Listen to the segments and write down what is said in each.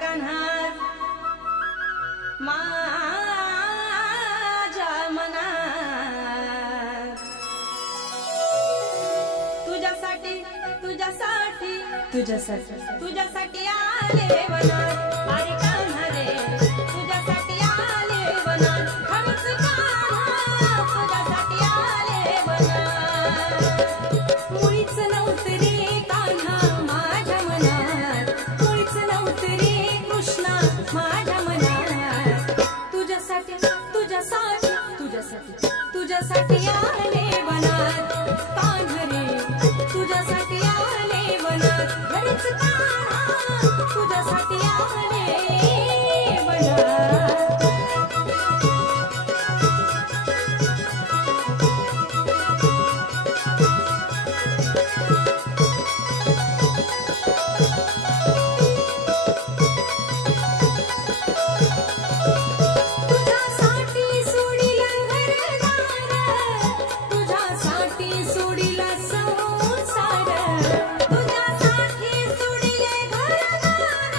कान्हा माझ्या मनात तुझ्यासाठी तुझ्यासाठी तुझ्यासाठी तुझ्यासाठी आले वनात अरे कान्हा रे तुझ्यासाठी आले वनात खरंच कान्हा तुझ्यासाठी आले वनात मुळीच नव्हतं रे कान्हा माझ्या मनात मुळीच नव्हतं रे कृष्णा माझ्या मनात तुझ्यासाठी तुझ्यासाठी तुझ्यासाठी तुझ्यासाठी आले वनात कान्हा रे तुझ्यासाठी आले वनात खरंच कान्हा तुझ्यासाठी आले वनात तुझ्यासाठी सोडिला घरदार तुझ्यासाठी सोडिला संसार तुझ्यासाठी सोडिले घरदार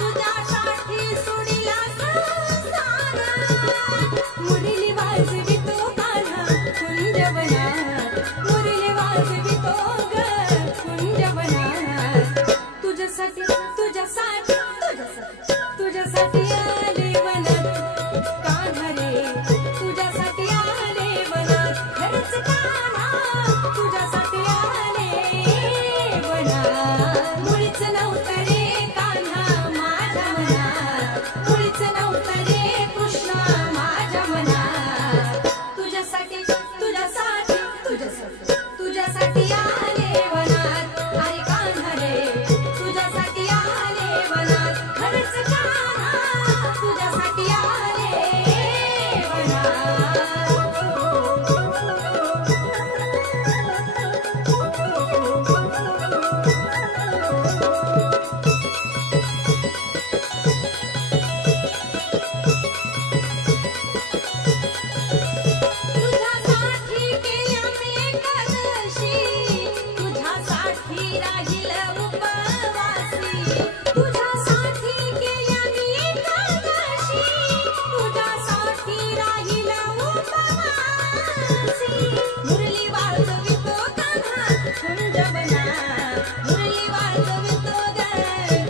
तुझ्यासाठी सोडिला संसार मुरली वाजवितो कान्हा कुंजवनात मुरली वाजवितो ग कुंजवनात तुझ्यासाठी तुझ्यासाठी तुझ्यासाठी तुझ्यासाठी आले वनात कान्हा रे तुझ्यासाठी आले वनात खरंच कान्हा तुझ्यासाठी आले वनात मुळीच नव्हतं रे कान्हा माझ्या मनात मुळीच नव्हतं रे कृष्णा माझ्या मनात तुझ्यासाठी तुझ्यासाठी तुझ्यासाठी तुझ्यासाठी आले वनात अरे कान्हा रे तुझ्यासाठी आले वनात खरंच कान्हा तुझ्यासाठी आले वनात तुझ्यासाठी केल्या मी एकादशी तुझ्यासाठी राहील उपवासी तुझ्यासाठी केल्या मी एकादशी तुझ्यासाठी राहील उपवासी मुरली वाजवितो कान्हा कुंजवनात मुरली वाजवितो ग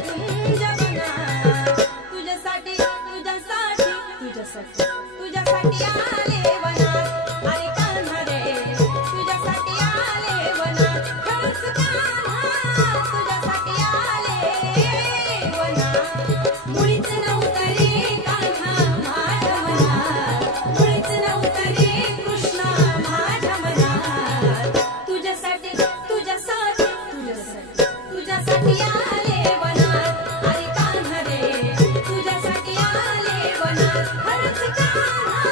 कुंजवनात तुझ्यासाठी तुझ्यासाठी तुझ्यासाठी तुझ्यासाठी आले वनात अरे कान्हा रे तुझ्यासाठी आले वनात खरंच कान्हा तुझ्यासाठी आले वनात मुळीच नव्हतं रे कान्हा माझ्या मनात मुळीच नव्हतं रे कृष्णा माझ्या मनात तुझ्यासाठी तुझ्यासाठी तुझ्यासाठी तुझ्यासाठी आले वनात अरे कान्हा रे तुझ्यासाठी आले वनात खरंच कान्हा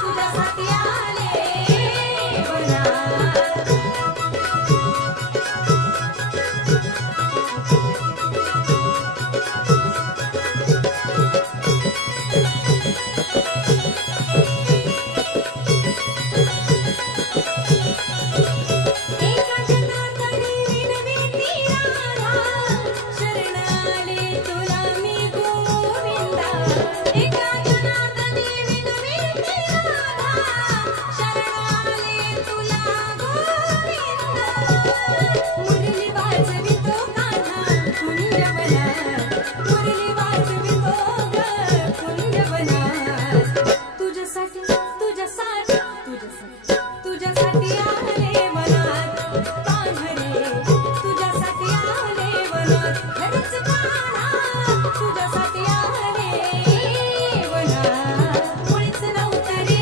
तुझ्यासाठी आले वनात एका जनार्दनी विनविती राधा शरण आले तुला मी गोविंदा एका जनार्दनी विनविती राधा शरण आले तुला गोविंदा मुरली वाजवितो कान्हा कुंजवनात मुरली वाजवितो ग कुंजवनात तुझ्यासाठी तुझ्यासाठी तुझ्यासाठी तुझ्यासाठी आले वनात कान्हा रे तुझ्यासाठी आले वनात खरंच कान्हा तुझ्यासाठी